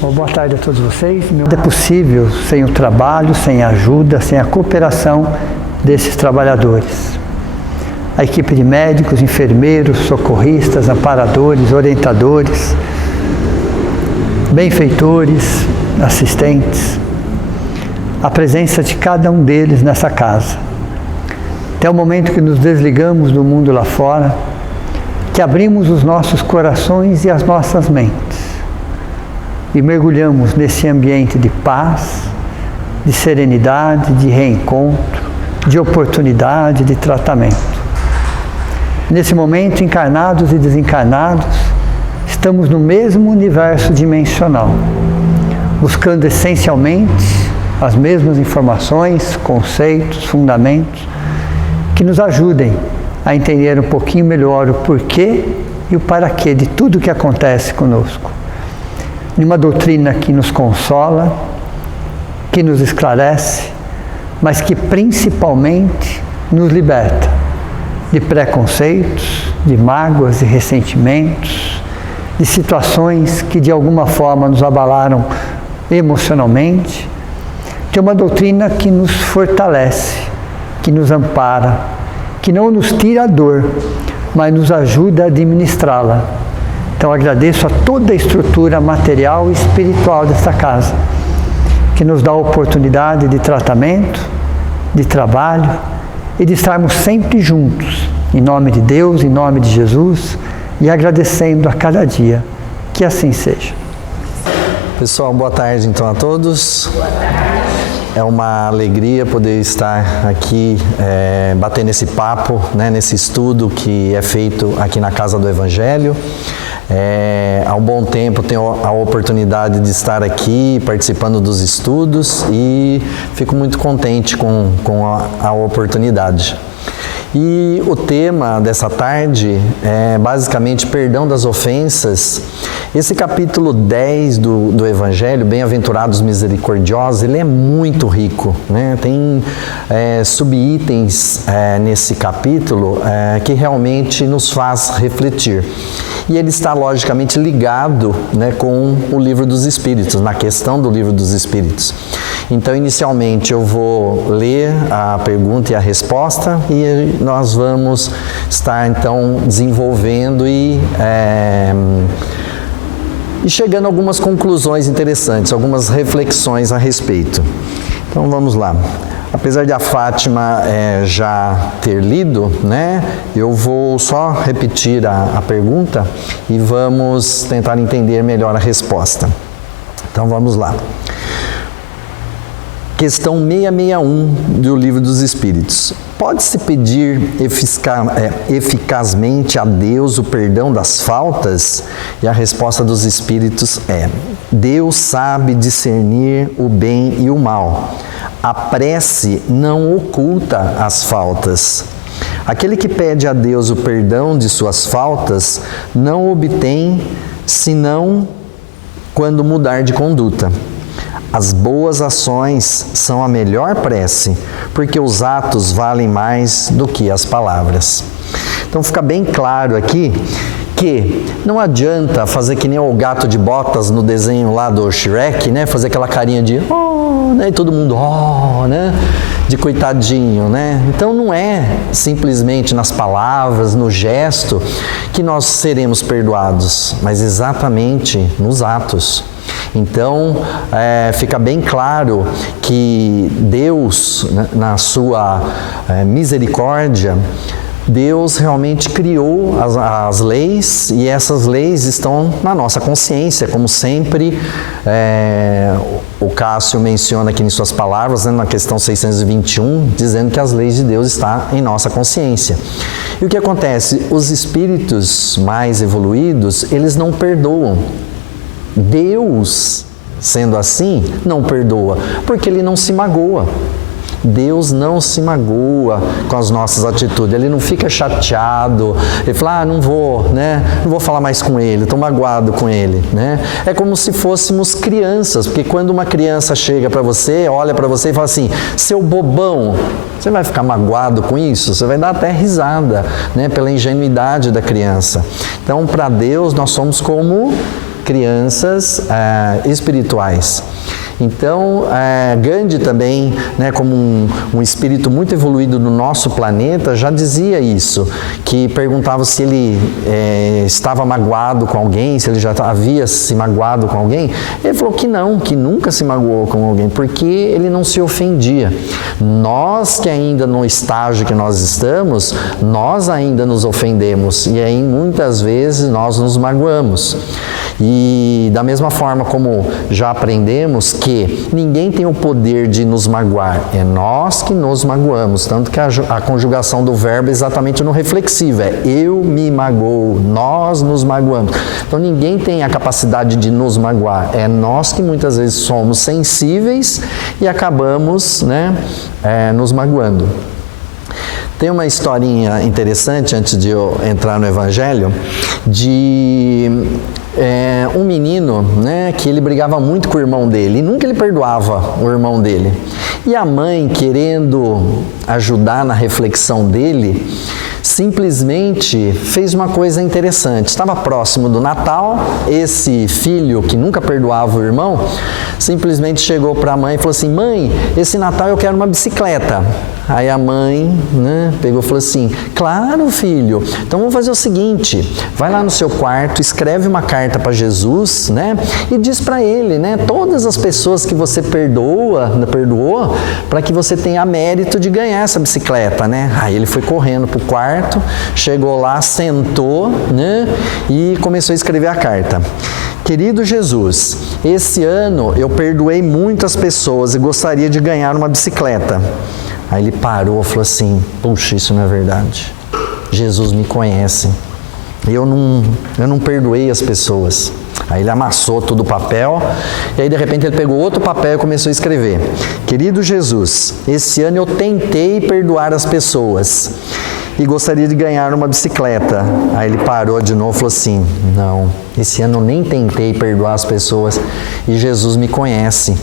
Boa tarde a todos vocês. Nada é possível sem o trabalho, sem a ajuda, sem a cooperação desses trabalhadores. A equipe de médicos, enfermeiros, socorristas, amparadores, orientadores, benfeitores, assistentes. A presença de cada um deles nessa casa. Até o momento que nos desligamos do mundo lá fora, que abrimos os nossos corações e as nossas mentes e mergulhamos nesse ambiente de paz, de serenidade, de reencontro, de oportunidade, de tratamento. Nesse momento, encarnados e desencarnados, estamos no mesmo universo dimensional, buscando essencialmente as mesmas informações, conceitos, fundamentos, que nos ajudem a entender um pouquinho melhor o porquê e o para quê de tudo o que acontece conosco. Numa doutrina que nos consola, que nos esclarece, mas que principalmente nos liberta de preconceitos, de mágoas e ressentimentos, de situações que de alguma forma nos abalaram emocionalmente. Tem uma doutrina que nos fortalece, que nos ampara, que não nos tira a dor, mas nos ajuda a administrá-la. Então agradeço a toda a estrutura material e espiritual desta casa, que nos dá a oportunidade de tratamento, de trabalho e de estarmos sempre juntos, em nome de Deus, em nome de Jesus, e agradecendo a cada dia. Que assim seja. Pessoal, boa tarde então a todos. Boa tarde. É uma alegria poder estar aqui batendo esse papo, né, nesse estudo que é feito aqui na Casa do Evangelho. Há um bom tempo tenho a oportunidade de estar aqui participando dos estudos e fico muito contente com a oportunidade. E o tema dessa tarde é basicamente perdão das ofensas. Esse capítulo 10 do Evangelho, Bem-aventurados misericordiosos, ele é muito rico, né? Tem subitens nesse capítulo que realmente nos faz refletir. E ele está logicamente ligado, né, com o Livro dos Espíritos, na questão do Livro dos Espíritos. Então, inicialmente, eu vou ler a pergunta e a resposta e nós vamos estar, então, desenvolvendo e chegando a algumas conclusões interessantes, algumas reflexões a respeito. Então, vamos lá. Apesar de a Fátima já ter lido, né, eu vou só repetir a pergunta e vamos tentar entender melhor a resposta. Então, vamos lá. Questão 661 do Livro dos Espíritos. Pode-se pedir eficazmente a Deus o perdão das faltas? E a resposta dos Espíritos é: Deus sabe discernir o bem e o mal. A prece não oculta as faltas. Aquele que pede a Deus o perdão de suas faltas não obtém senão quando mudar de conduta. As boas ações são a melhor prece, porque os atos valem mais do que as palavras. Então fica bem claro aqui que não adianta fazer que nem o gato de botas no desenho lá do Shrek, né? Fazer aquela carinha de oh, né? E todo mundo oh, né? De coitadinho, né? Então não é simplesmente nas palavras, no gesto que nós seremos perdoados, mas exatamente nos atos. Então, fica bem claro que Deus, na sua misericórdia, Deus realmente criou as leis e essas leis estão na nossa consciência, como sempre o Cássio menciona aqui em suas palavras, né, na questão 621, dizendo que as leis de Deus estão em nossa consciência. E o que acontece? Os espíritos mais evoluídos, eles não perdoam. Deus, sendo assim, não perdoa, porque Ele não se magoa. Deus não se magoa com as nossas atitudes, Ele não fica chateado, Ele fala, não vou falar mais com ele, estou magoado com ele, né? É como se fôssemos crianças, porque quando uma criança chega para você, olha para você e fala assim, seu bobão, você vai ficar magoado com isso? Você vai dar até risada, né? Pela ingenuidade da criança. Então, para Deus, nós somos como crianças espirituais. Então, Gandhi também, né, como um espírito muito evoluído no nosso planeta, já dizia isso, que perguntava se ele estava magoado com alguém, se ele já havia se magoado com alguém. Ele falou que não, que nunca se magoou com alguém, porque ele não se ofendia. Nós que ainda no estágio que nós estamos, nós ainda nos ofendemos e aí muitas vezes nós nos magoamos. E da mesma forma como já aprendemos que ninguém tem o poder de nos magoar, é nós que nos magoamos, tanto que a conjugação do verbo é exatamente no reflexivo, é eu me magoo, nós nos magoamos. Então ninguém tem a capacidade de nos magoar, é nós que muitas vezes somos sensíveis e acabamos, né, nos magoando. Tem uma historinha interessante, antes de eu entrar no Evangelho, de um menino, né, que ele brigava muito com o irmão dele, e nunca ele perdoava o irmão dele. E a mãe, querendo ajudar na reflexão dele, simplesmente fez uma coisa interessante. Estava próximo do Natal, esse filho que nunca perdoava o irmão, simplesmente chegou para a mãe e falou assim: mãe, esse Natal eu quero uma bicicleta. Aí a mãe, né, pegou e falou assim: claro, filho, então vamos fazer o seguinte, vai lá no seu quarto, escreve uma carta para Jesus, né, e diz para ele, né, todas as pessoas que você perdoou, para que você tenha mérito de ganhar essa bicicleta, né. Aí ele foi correndo para o quarto, chegou lá, sentou, né, e começou a escrever a carta. Querido Jesus, esse ano eu perdoei muitas pessoas e gostaria de ganhar uma bicicleta. Aí ele parou e falou assim: puxa, isso não é verdade. Jesus me conhece. Eu não perdoei as pessoas. Aí ele amassou todo o papel e aí de repente ele pegou outro papel e começou a escrever: querido Jesus, esse ano eu tentei perdoar as pessoas e gostaria de ganhar uma bicicleta. Aí ele parou de novo e falou assim: não, esse ano eu nem tentei perdoar as pessoas e Jesus me conhece.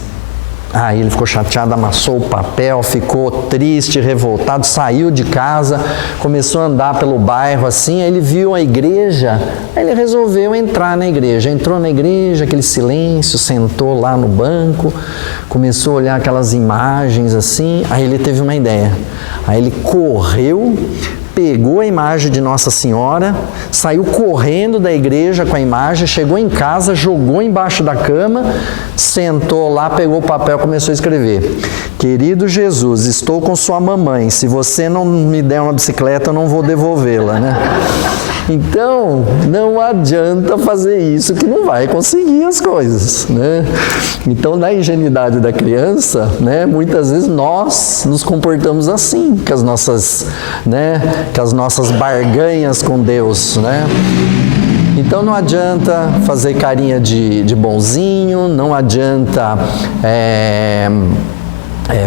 Aí ele ficou chateado, amassou o papel, ficou triste, revoltado, saiu de casa, começou a andar pelo bairro assim, aí ele viu a igreja, aí ele resolveu entrar na igreja. Entrou na igreja, aquele silêncio, sentou lá no banco, começou a olhar aquelas imagens assim, aí ele teve uma ideia. Aí ele correu, pegou a imagem de Nossa Senhora, saiu correndo da igreja com a imagem, chegou em casa, jogou embaixo da cama, sentou lá, pegou o papel e começou a escrever: querido Jesus, estou com sua mamãe, se você não me der uma bicicleta eu não vou devolvê-la, né? Então, não adianta fazer isso que não vai conseguir as coisas, né? Então, na ingenuidade da criança, né, muitas vezes nós nos comportamos assim, com as nossas, né, com as nossas barganhas com Deus, né? Então não adianta fazer carinha de bonzinho, não adianta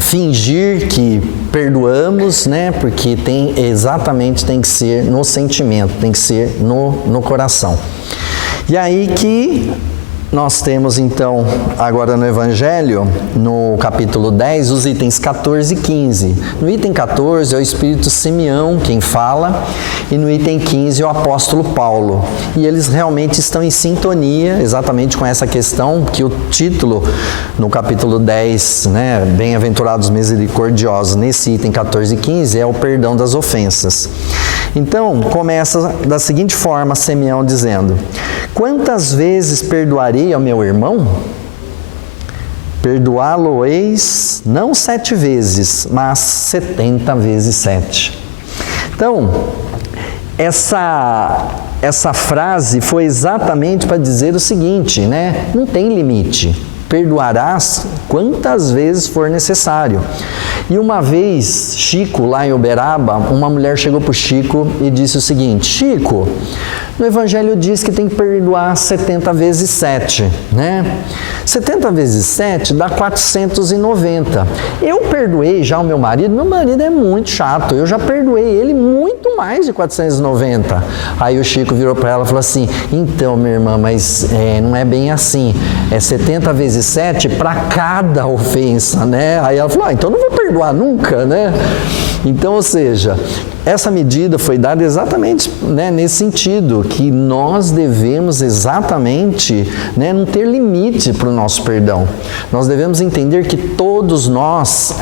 fingir que perdoamos, né? Porque tem que ser no sentimento, tem que ser no coração. E aí que nós temos então, agora no Evangelho, no capítulo 10, os itens 14 e 15. No item 14 é o Espírito Simeão quem fala, e no item 15 é o apóstolo Paulo. E eles realmente estão em sintonia exatamente com essa questão, que o título no capítulo 10, né, Bem-aventurados misericordiosos, nesse item 14 e 15, é o perdão das ofensas. Então, começa da seguinte forma, Simeão dizendo: quantas vezes perdoarei ao meu irmão? Perdoá-lo-eis não 7 vezes, mas 70 vezes 7. Então, essa frase foi exatamente para dizer o seguinte, né? Não tem limite. Perdoarás quantas vezes for necessário. E uma vez, Chico, lá em Uberaba, uma mulher chegou para o Chico e disse o seguinte: Chico, no Evangelho diz que tem que perdoar 70 vezes 7, né? 70 vezes 7 dá 490. Eu perdoei já o meu marido é muito chato, eu já perdoei ele muito mais de 490. Aí o Chico virou para ela e falou assim: então, minha irmã, mas não é bem assim, é 70 vezes 7 para cada ofensa, né? Aí ela falou: então não vou perdoar nunca, né? Então, ou seja, essa medida foi dada exatamente, né, nesse sentido, que nós devemos exatamente, né, não ter limite para o nosso perdão. Nós devemos entender que todos nós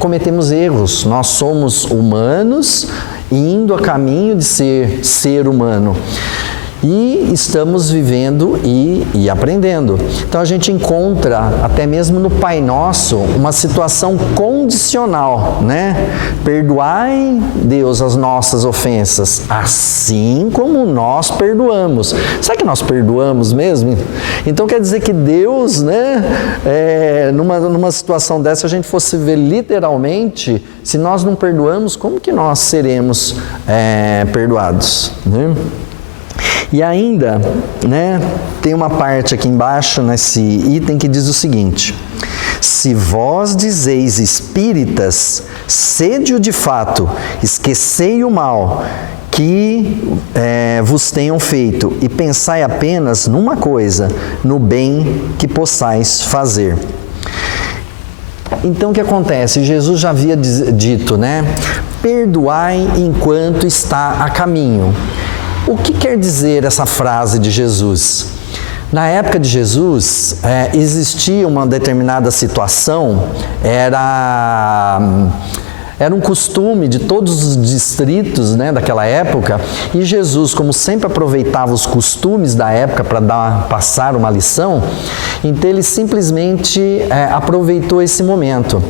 cometemos erros, nós somos humanos indo a caminho de ser humano. E estamos vivendo e aprendendo. Então a gente encontra, até mesmo no Pai Nosso, uma situação condicional, né? Perdoai, Deus, as nossas ofensas, assim como nós perdoamos. Será que nós perdoamos mesmo? Então quer dizer que Deus, né? Numa situação dessa, se a gente fosse ver literalmente, se nós não perdoamos, como que nós seremos perdoados, né? E ainda, né, tem uma parte aqui embaixo nesse item que diz o seguinte: se vós dizeis espíritas, sede-o de fato, esquecei o mal que vos tenham feito e pensai apenas numa coisa, no bem que possais fazer. Então o que acontece? Jesus já havia dito, né? Perdoai enquanto está a caminho. O que quer dizer essa frase de Jesus? Na época de Jesus, existia uma determinada situação, era um costume de todos os distritos, né, daquela época, e Jesus, como sempre aproveitava os costumes da época para passar uma lição, então ele simplesmente aproveitou esse momento.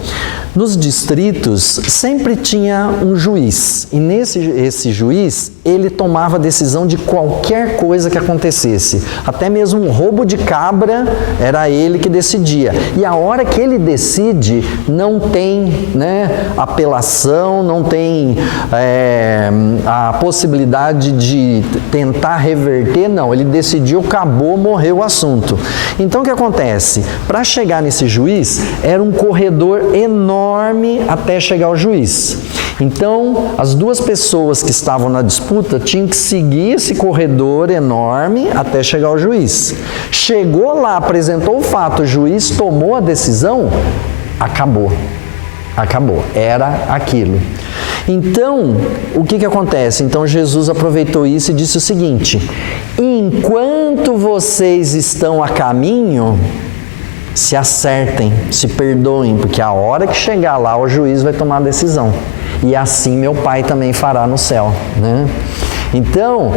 Nos distritos sempre tinha um juiz, e esse juiz, ele tomava decisão de qualquer coisa que acontecesse, até mesmo um roubo de cabra era ele que decidia, e a hora que ele decide não tem, né, apelação, não tem a possibilidade de tentar reverter, não, ele decidiu, acabou, morreu o assunto. Então o que acontece? Para chegar nesse juiz, era um corredor enorme até chegar ao juiz. Então, as duas pessoas que estavam na disputa tinham que seguir esse corredor enorme até chegar ao juiz. Chegou lá, apresentou o fato, o juiz tomou a decisão, acabou. Acabou, era aquilo. Então, o que acontece? Então, Jesus aproveitou isso e disse o seguinte: enquanto vocês estão a caminho, se acertem, se perdoem, porque a hora que chegar lá, o juiz vai tomar a decisão. E assim meu Pai também fará no céu, né? Então,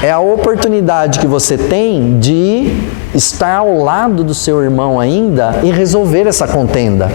é a oportunidade que você tem de estar ao lado do seu irmão ainda e resolver essa contenda.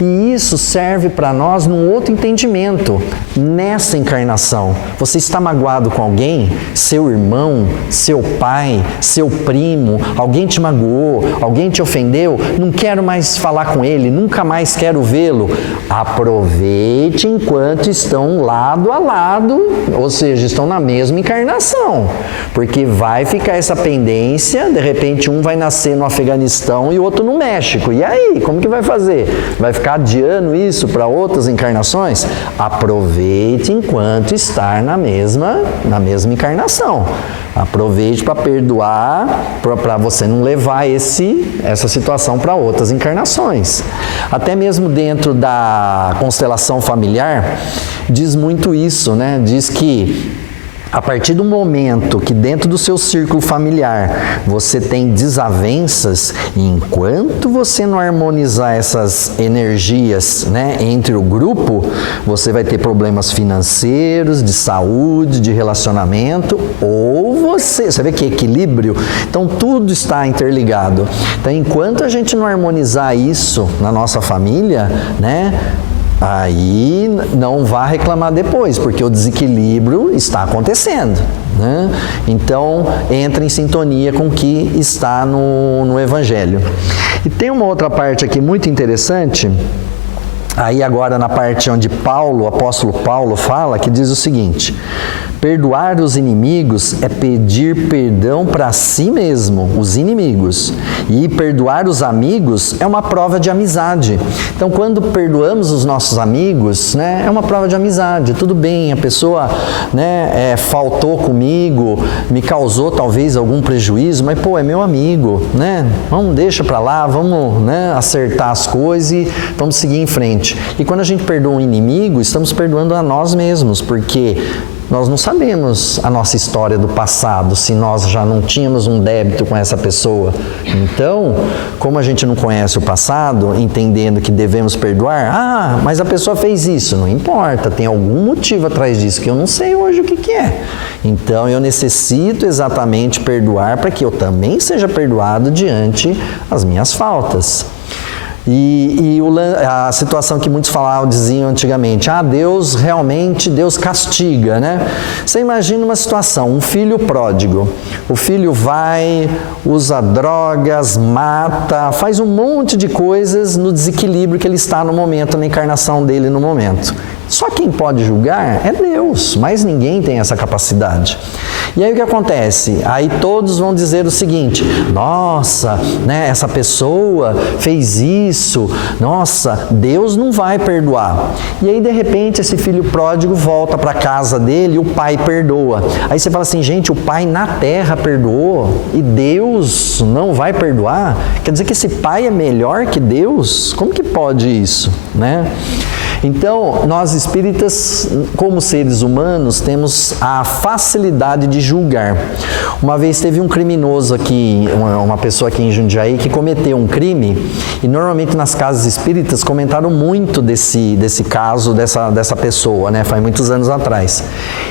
E isso serve para nós num outro entendimento, nessa encarnação. Você está magoado com alguém? Seu irmão, seu pai, seu primo, alguém te magoou, alguém te ofendeu? Não quero mais falar com ele, nunca mais quero vê-lo. Aproveite enquanto estão lado a lado, ou seja, estão na mesma encarnação, porque vai ficar essa pendência, de repente um vai nascer no Afeganistão e o outro no México. E aí, como que vai fazer? Vai ficar adiando isso para outras encarnações? Aproveite enquanto estar na mesma encarnação. Aproveite para perdoar, para você não levar essa situação para outras encarnações. Até mesmo dentro da constelação familiar, diz muito isso, né? Diz que a partir do momento que dentro do seu círculo familiar você tem desavenças, enquanto você não harmonizar essas energias, né, entre o grupo, você vai ter problemas financeiros, de saúde, de relacionamento, ou você vê que equilíbrio? Então tudo está interligado. Então enquanto a gente não harmonizar isso na nossa família, né, aí não vá reclamar depois, porque o desequilíbrio está acontecendo, né? Então, entra em sintonia com o que está no Evangelho. E tem uma outra parte aqui muito interessante, aí agora na parte onde o apóstolo Paulo fala, que diz o seguinte: perdoar os inimigos é pedir perdão para si mesmo, os inimigos. E perdoar os amigos é uma prova de amizade. Então, quando perdoamos os nossos amigos, né, é uma prova de amizade. Tudo bem, a pessoa, né, faltou comigo, me causou talvez algum prejuízo, mas é meu amigo, né? Deixa para lá, vamos, né, acertar as coisas e vamos seguir em frente. gente. E quando a gente perdoa um inimigo, estamos perdoando a nós mesmos, porque nós não sabemos a nossa história do passado, se nós já não tínhamos um débito com essa pessoa. Então, como a gente não conhece o passado, entendendo que devemos perdoar, mas a pessoa fez isso, não importa, tem algum motivo atrás disso que eu não sei hoje o que é. Então, eu necessito exatamente perdoar para que eu também seja perdoado diante das minhas faltas. E a situação que muitos falavam, diziam antigamente, Deus realmente, Deus castiga, né? Você imagina uma situação, um filho pródigo, o filho vai, usa drogas, mata, faz um monte de coisas no desequilíbrio que ele está no momento, na encarnação dele no momento. Só quem pode julgar é Deus, mas ninguém tem essa capacidade. E aí o que acontece? Aí todos vão dizer o seguinte, nossa, né, essa pessoa fez isso, nossa, Deus não vai perdoar. E aí de repente esse filho pródigo volta para a casa dele e o pai perdoa. Aí você fala assim, gente, o pai na terra perdoou e Deus não vai perdoar? Quer dizer que esse pai é melhor que Deus? Como que pode isso, né? Então, nós espíritas, como seres humanos, temos a facilidade de julgar. Uma vez teve um criminoso aqui, uma pessoa aqui em Jundiaí, que cometeu um crime, e normalmente nas casas espíritas comentaram muito desse caso, dessa pessoa, né? Faz muitos anos atrás.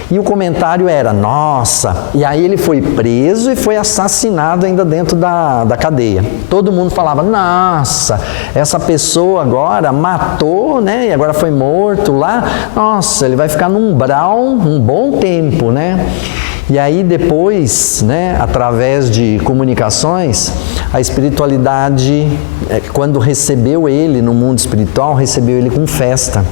E o comentário era, nossa, e aí ele foi preso e foi assassinado ainda dentro da cadeia. Todo mundo falava, nossa, essa pessoa agora matou, né? E agora foi morto lá, nossa, ele vai ficar num umbral um bom tempo, né? E aí depois, né, através de comunicações, a espiritualidade, quando recebeu ele no mundo espiritual, recebeu ele com festa.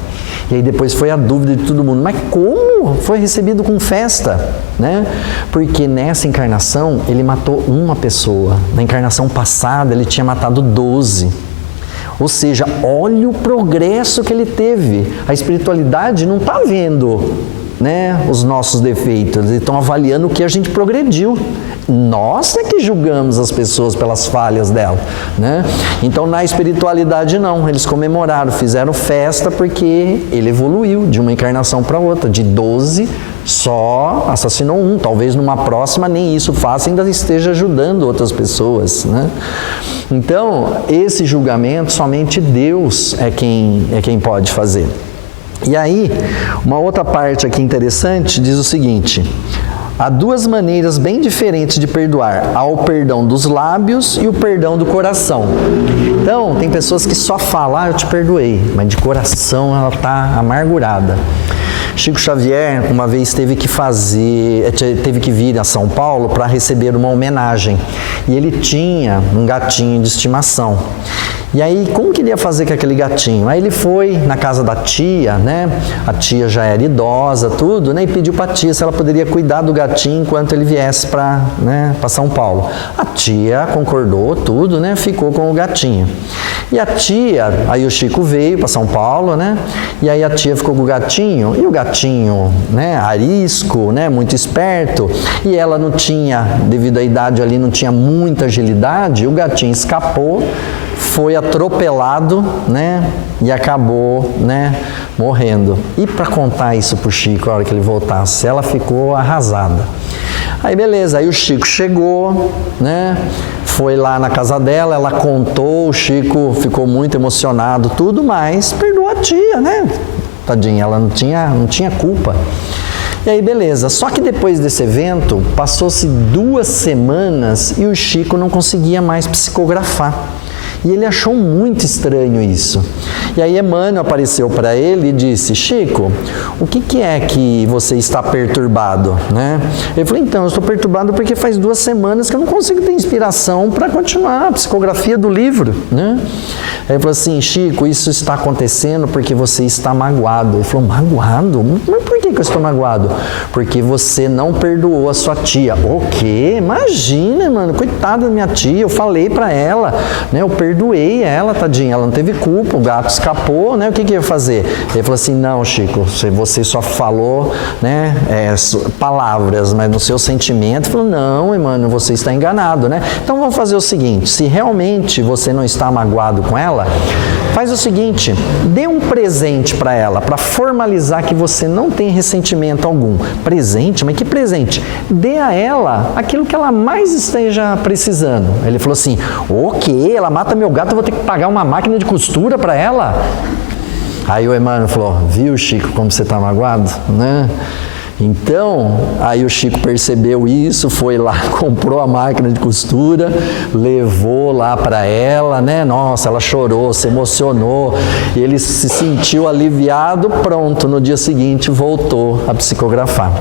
E aí depois foi a dúvida de todo mundo, mas como foi recebido com festa? Né? Porque nessa encarnação ele matou uma pessoa, na encarnação passada ele tinha matado 12. Ou seja, olha o progresso que ele teve. A espiritualidade não está vendo, né, os nossos defeitos, eles estão avaliando o que a gente progrediu. Nós é que julgamos as pessoas pelas falhas dela, né? Então na espiritualidade não, eles comemoraram, fizeram festa porque ele evoluiu de uma encarnação para outra, de 12 só assassinou um, talvez numa próxima nem isso faça, ainda esteja ajudando outras pessoas, né? Então esse julgamento somente Deus é quem pode fazer. E aí, uma outra parte aqui interessante diz o seguinte, há duas maneiras bem diferentes de perdoar, há o perdão dos lábios e o perdão do coração. Então, tem pessoas que só falam, eu te perdoei, mas de coração ela está amargurada. Chico Xavier uma vez teve que vir a São Paulo para receber uma homenagem, e ele tinha um gatinho de estimação. E aí, como que ele ia fazer com aquele gatinho? Aí ele foi na casa da tia, né? A tia já era idosa, tudo, né? E pediu para a tia se ela poderia cuidar do gatinho enquanto ele viesse para São Paulo. A tia concordou, tudo, né? Ficou com o gatinho. E a tia, aí o Chico veio para São Paulo, né? E aí a tia ficou com o gatinho, e o gatinho, né? Arisco, né? Muito esperto, e ela não tinha, devido à idade ali, não tinha muita agilidade, o gatinho escapou, foi atropelado, né, e acabou, né, morrendo. E para contar isso para o Chico, a hora que ele voltasse, ela ficou arrasada. Aí beleza, aí o Chico chegou, né, foi lá na casa dela, ela contou, o Chico ficou muito emocionado, tudo, mas perdoou a tia, né, tadinha, ela não tinha culpa. E aí beleza, só que depois desse evento, passou-se 2 semanas e o Chico não conseguia mais psicografar. E ele achou muito estranho isso. E aí Emmanuel apareceu para ele e disse, Chico, o que é que você está perturbado, né? Ele falou, então, eu estou perturbado porque faz 2 semanas que eu não consigo ter inspiração para continuar a psicografia do livro, né? Aí ele falou assim, Chico, isso está acontecendo porque você está magoado. Ele falou, magoado? Mas por que que eu estou magoado? Porque você não perdoou a sua tia. O quê? Imagina, mano, coitada da minha tia, eu falei pra ela, né? Eu perdoei ela, tadinha, ela não teve culpa, o gato escapou, né? O que eu ia fazer? Ele falou assim, não, Chico, você só falou, né, palavras, mas no seu sentimento, falou, não, mano, você está enganado, né? Então vamos fazer o seguinte, se realmente você não está magoado com ela, faz o seguinte, dê um presente para ela, para formalizar que você não tem ressentimento algum. Presente? Mas que presente? Dê a ela aquilo que ela mais esteja precisando. Ele falou assim, o quê? Ela mata meu gato, eu vou ter que pagar uma máquina de costura para ela? Aí o Emmanuel falou, viu, Chico, como você está magoado, né? Então, aí o Chico percebeu isso, foi lá, comprou a máquina de costura, levou lá para ela, né? Nossa, ela chorou, se emocionou, ele se sentiu aliviado, pronto, no dia seguinte voltou a psicografar.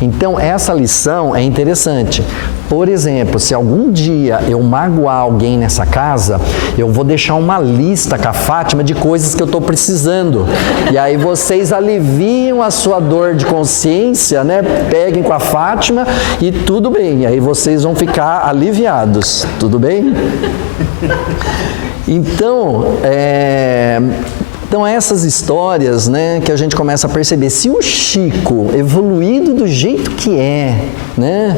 Então, essa lição é interessante. Por exemplo, se algum dia eu magoar alguém nessa casa, eu vou deixar uma lista com a Fátima de coisas que eu estou precisando. E aí vocês aliviam a sua dor de consciência, né? Peguem com a Fátima e tudo bem. Aí vocês vão ficar aliviados. Tudo bem? Então, essas histórias, né, que a gente começa a perceber. Se o Chico, evoluído do jeito que né?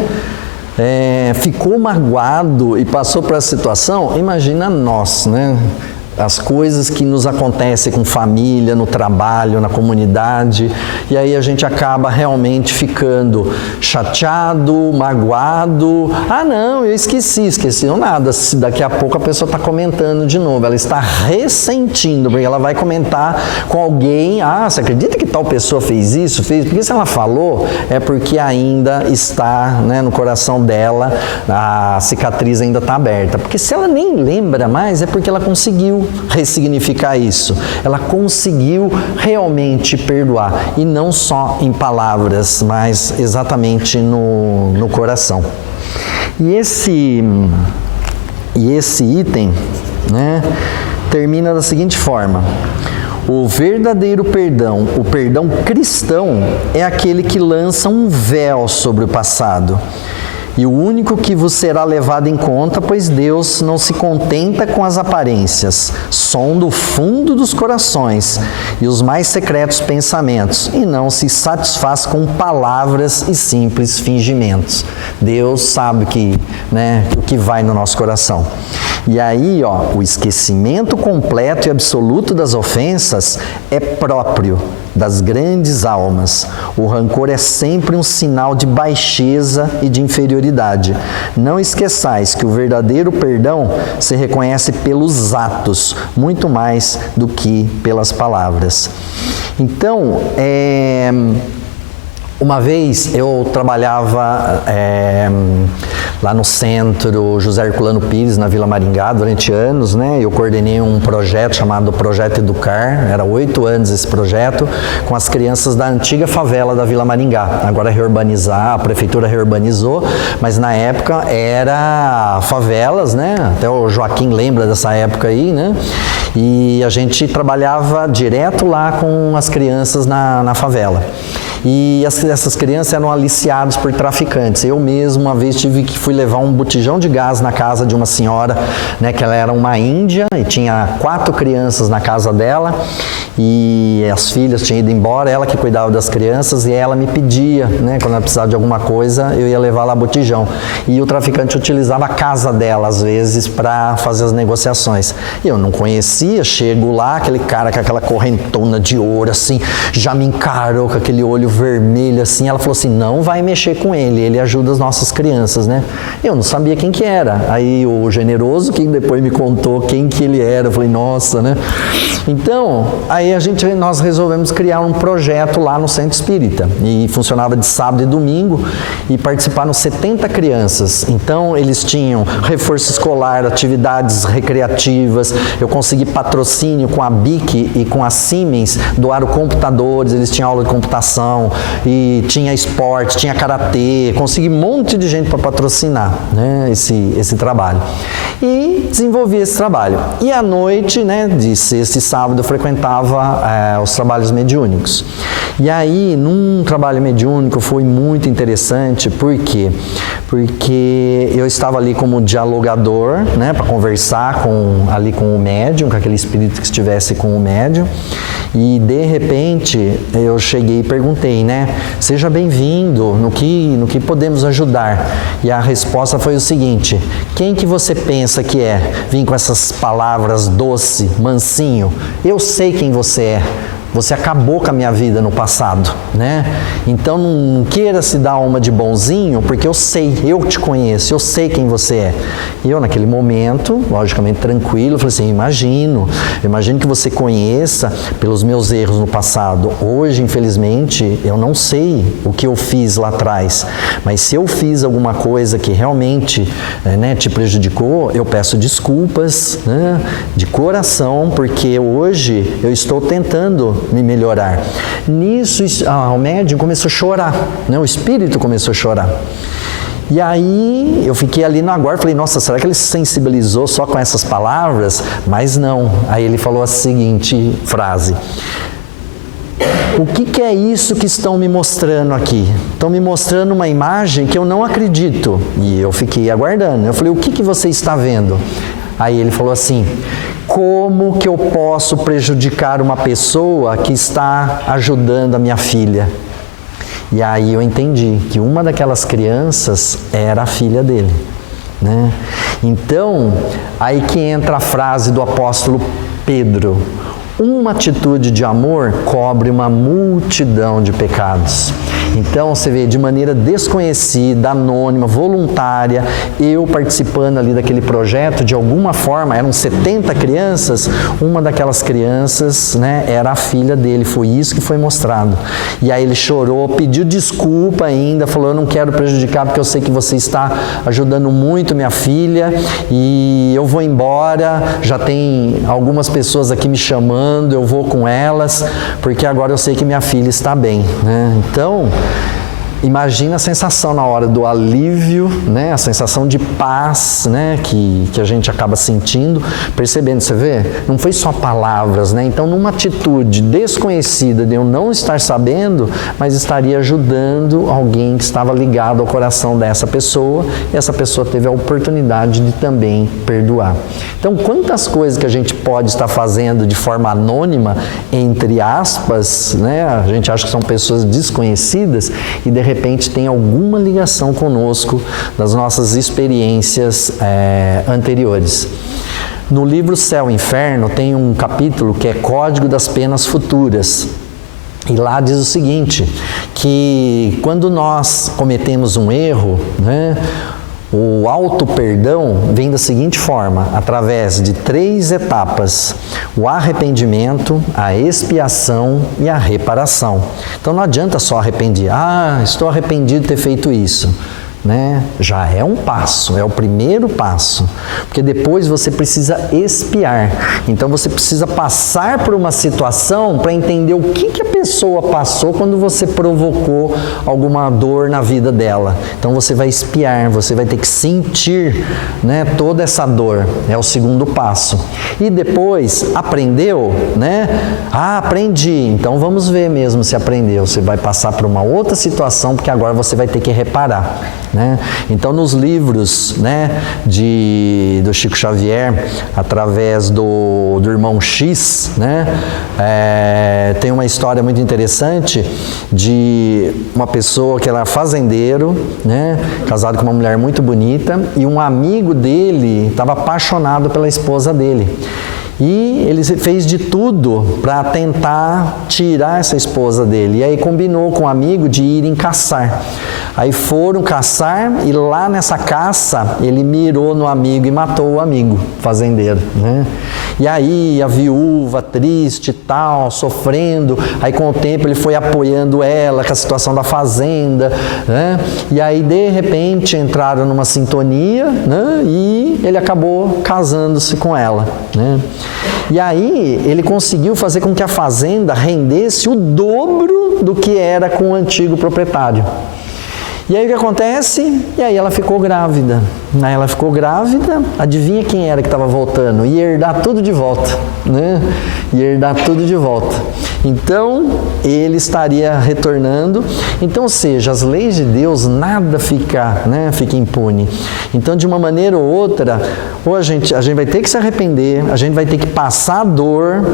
Ficou magoado e passou por essa situação, imagina nós, né? As coisas que nos acontecem com família, no trabalho, na comunidade, e aí a gente acaba realmente ficando chateado, magoado. Ah, não, eu esqueci nada. Daqui a pouco a pessoa está comentando de novo, ela está ressentindo, porque ela vai comentar com alguém, você acredita que tal pessoa fez isso? Porque se ela falou, é porque ainda está, né, no coração dela, a cicatriz ainda está aberta. Porque se ela nem lembra mais, é porque ela conseguiu ressignificar isso. Ela conseguiu realmente perdoar. E não só em palavras, mas exatamente no coração. E esse item, né, termina da seguinte forma. O verdadeiro perdão, o perdão cristão, é aquele que lança um véu sobre o passado. E o único que vos será levado em conta, pois Deus não se contenta com as aparências, sonda o fundo dos corações e os mais secretos pensamentos, e não se satisfaz com palavras e simples fingimentos. Deus sabe o que vai no nosso coração. E aí, o esquecimento completo e absoluto das ofensas é próprio das grandes almas. O rancor é sempre um sinal de baixeza e de inferioridade. Não esqueçais que o verdadeiro perdão se reconhece pelos atos, muito mais do que pelas palavras. Então, uma vez eu trabalhava lá no centro José Herculano Pires, na Vila Maringá, durante anos, né? Eu coordenei um projeto chamado Projeto Educar, era 8 anos esse projeto, com as crianças da antiga favela da Vila Maringá. Agora a prefeitura reurbanizou, mas na época era favelas, né? Até o Joaquim lembra dessa época aí, né? E a gente trabalhava direto lá com as crianças na favela. E essas crianças eram aliciadas por traficantes. Eu mesmo, uma vez, fui levar um botijão de gás na casa de uma senhora, né, que ela era uma índia e tinha 4 crianças na casa dela, e as filhas tinham ido embora, ela que cuidava das crianças, e ela me pedia, né, quando ela precisava de alguma coisa, eu ia levar lá botijão. E o traficante utilizava a casa dela, às vezes, para fazer as negociações. E eu não conhecia, chego lá, aquele cara com aquela correntona de ouro, assim, já me encarou com aquele olho vermelho, assim. Ela falou assim, não vai mexer com ele ajuda as nossas crianças, né? Eu não sabia quem que era. Aí o generoso, que depois me contou quem que ele era, eu falei, nossa, né? Então, aí nós resolvemos criar um projeto lá no Centro Espírita, e funcionava de sábado e domingo, e participaram 70 crianças. Então, eles tinham reforço escolar, atividades recreativas, eu consegui patrocínio com a BIC e com a Siemens, doaram computadores, eles tinham aula de computação, e que tinha esporte, tinha karatê, consegui um monte de gente para patrocinar, né, esse trabalho. E desenvolvi esse trabalho. E à noite, né, de sexta e sábado, eu frequentava os trabalhos mediúnicos. E aí, num trabalho mediúnico, foi muito interessante. Por quê? Porque eu estava ali como dialogador, né, para conversar ali com o médium, com aquele espírito que estivesse com o médium. E de repente eu cheguei e perguntei, né, seja bem-vindo, no que podemos ajudar? E a resposta foi o seguinte: quem que você pensa que é? Vim com essas palavras doce, mansinho. Eu sei quem você é. Você acabou com a minha vida no passado, né? Então não queira se dar uma de bonzinho, porque eu sei, eu te conheço, eu sei quem você é. E eu naquele momento, logicamente tranquilo, falei assim, imagino que você conheça pelos meus erros no passado. Hoje, infelizmente, eu não sei o que eu fiz lá atrás, mas se eu fiz alguma coisa que realmente, né, te prejudicou, eu peço desculpas, né, de coração, porque hoje eu estou tentando me melhorar. Nisso, o médium começou a chorar, né? O espírito começou a chorar. E aí eu fiquei ali no aguardo, falei, nossa, será que ele se sensibilizou só com essas palavras? Mas não. Aí ele falou a seguinte frase: o que é isso que estão me mostrando aqui? Estão me mostrando uma imagem que eu não acredito. E eu fiquei aguardando. Eu falei, o que você está vendo? Aí ele falou assim: como que eu posso prejudicar uma pessoa que está ajudando a minha filha? E aí eu entendi que uma daquelas crianças era a filha dele, né? Então, aí que entra a frase do apóstolo Pedro: uma atitude de amor cobre uma multidão de pecados. Então, você vê, de maneira desconhecida, anônima, voluntária, eu participando ali daquele projeto, de alguma forma, eram 70 crianças, uma daquelas crianças, né, era a filha dele, foi isso que foi mostrado. E aí ele chorou, pediu desculpa ainda, falou, eu não quero prejudicar porque eu sei que você está ajudando muito minha filha e eu vou embora, já tem algumas pessoas aqui me chamando, eu vou com elas, porque agora eu sei que minha filha está bem, né? Então, imagina a sensação na hora do alívio, né? A sensação de paz, né? Que a gente acaba sentindo, percebendo, você vê? Não foi só palavras, né? Então, numa atitude desconhecida de eu não estar sabendo, mas estaria ajudando alguém que estava ligado ao coração dessa pessoa, e essa pessoa teve a oportunidade de também perdoar. Então, quantas coisas que a gente pode estar fazendo de forma anônima, entre aspas, né? A gente acha que são pessoas desconhecidas e de repente tem alguma ligação conosco das nossas experiências anteriores. No livro Céu e Inferno tem um capítulo que é Código das Penas Futuras. E lá diz o seguinte, que quando nós cometemos um erro, né, o auto-perdão vem da seguinte forma, através de 3 etapas: o arrependimento, a expiação e a reparação. Então não adianta só arrepender, estou arrependido de ter feito isso. Né? Já é um passo, é o primeiro passo, porque depois você precisa expiar. Então você precisa passar por uma situação para entender o que a pessoa passou quando você provocou alguma dor na vida dela. Então você vai expiar, você vai ter que sentir, né, toda essa dor, é o segundo passo. E depois, aprendeu, né? Aprendi, então vamos ver mesmo se aprendeu. Você vai passar por uma outra situação, porque agora você vai ter que reparar. Né? Então, nos livros, né, do Chico Xavier, através do irmão X, né, tem uma história muito interessante de uma pessoa que era fazendeiro, né, casado com uma mulher muito bonita, e um amigo dele estava apaixonado pela esposa dele. E ele fez de tudo para tentar tirar essa esposa dele. E aí combinou com um amigo de irem caçar. Aí foram caçar e lá nessa caça ele mirou no amigo e matou o amigo fazendeiro, né? E aí a viúva triste e tal, sofrendo, aí com o tempo ele foi apoiando ela com a situação da fazenda, né? E aí de repente entraram numa sintonia, né? E ele acabou casando-se com ela, né? E aí ele conseguiu fazer com que a fazenda rendesse o dobro do que era com o antigo proprietário. E aí o que acontece? E aí ela ficou grávida. Aí ela ficou grávida, adivinha quem era que estava voltando? Ia herdar tudo de volta, né? Ia herdar tudo de volta. Então, ele estaria retornando. Então, ou seja, as leis de Deus, nada fica, né, fica impune. Então, de uma maneira ou outra, ou a gente vai ter que se arrepender, a gente vai ter que passar a dor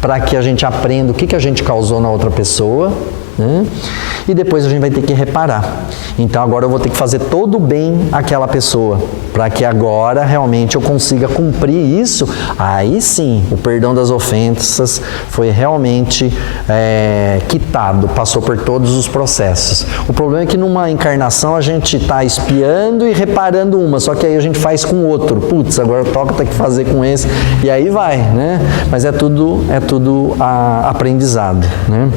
para que a gente aprenda o que a gente causou na outra pessoa, né? E depois a gente vai ter que reparar. Então agora eu vou ter que fazer todo o bem àquela pessoa, para que agora realmente eu consiga cumprir isso. Aí sim, o perdão das ofensas foi realmente quitado, passou por todos os processos. O problema é que numa encarnação a gente está espiando e reparando uma, só que aí a gente faz com o outro. Putz, agora toca ter que fazer com esse, e aí vai, né? Mas é tudo aprendizado, né?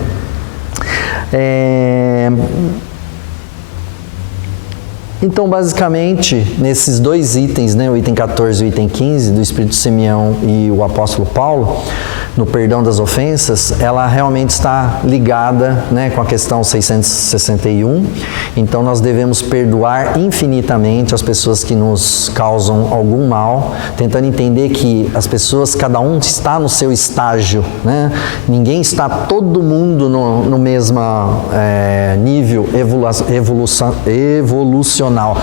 Então, basicamente, nesses dois itens, né, o item 14 e o item 15, do Espírito Simeão e o apóstolo Paulo, no perdão das ofensas, ela realmente está ligada, né, com a questão 661. Então, nós devemos perdoar infinitamente as pessoas que nos causam algum mal, tentando entender que as pessoas, cada um está no seu estágio, né? Ninguém está, todo mundo no mesmo nível evolucional.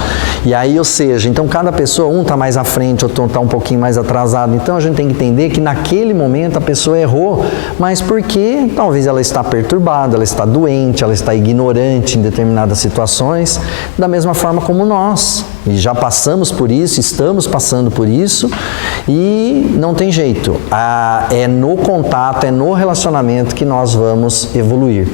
E aí, ou seja, então cada pessoa, um está mais à frente, outro está um pouquinho mais atrasado. Então, a gente tem que entender que naquele momento a pessoa errou, mas porque talvez ela está perturbada, ela está doente, ela está ignorante em determinadas situações, da mesma forma como nós. E já passamos por isso, estamos passando por isso, e não tem jeito. É no contato, é no relacionamento que nós vamos evoluir.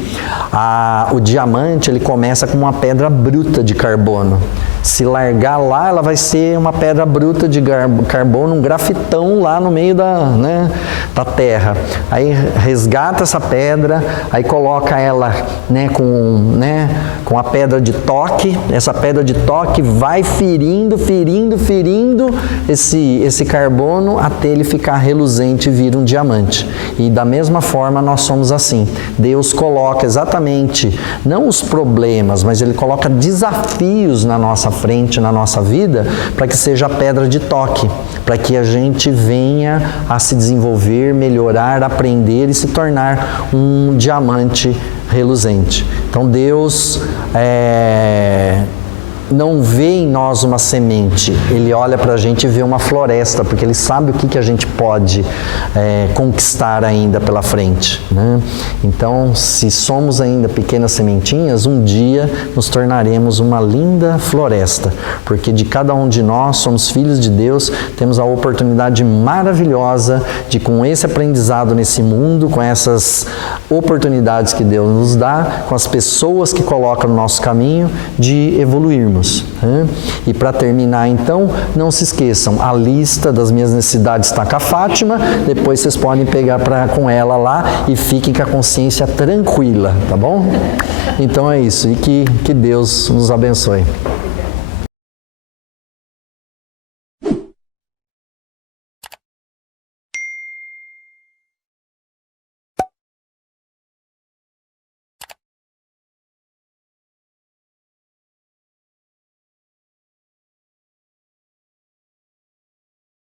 O diamante, ele começa com uma pedra bruta de carbono. Se largar lá, ela vai ser uma pedra bruta de carbono, um grafitão lá no meio da terra. Aí resgata essa pedra, aí coloca ela, com a pedra de toque. Essa pedra de toque vai ferindo esse carbono até ele ficar reluzente e vir um diamante. E da mesma forma nós somos assim. Deus coloca exatamente, não os problemas, mas Ele coloca desafios na nossa frente, na nossa vida, para que seja a pedra de toque, para que a gente venha a se desenvolver, melhorar, aprender e se tornar um diamante reluzente. Então Deus não vê em nós uma semente, Ele olha para a gente e vê uma floresta, porque Ele sabe o que a gente pode conquistar ainda pela frente, né? Então, se somos ainda pequenas sementinhas, um dia nos tornaremos uma linda floresta, porque de cada um de nós somos filhos de Deus, temos a oportunidade maravilhosa de, com esse aprendizado nesse mundo, com essas oportunidades que Deus nos dá, com as pessoas que coloca no nosso caminho, de evoluirmos. E para terminar, então, não se esqueçam, a lista das minhas necessidades está com a Fátima, depois vocês podem pegar com ela lá e fiquem com a consciência tranquila, tá bom? Então é isso, e que Deus nos abençoe.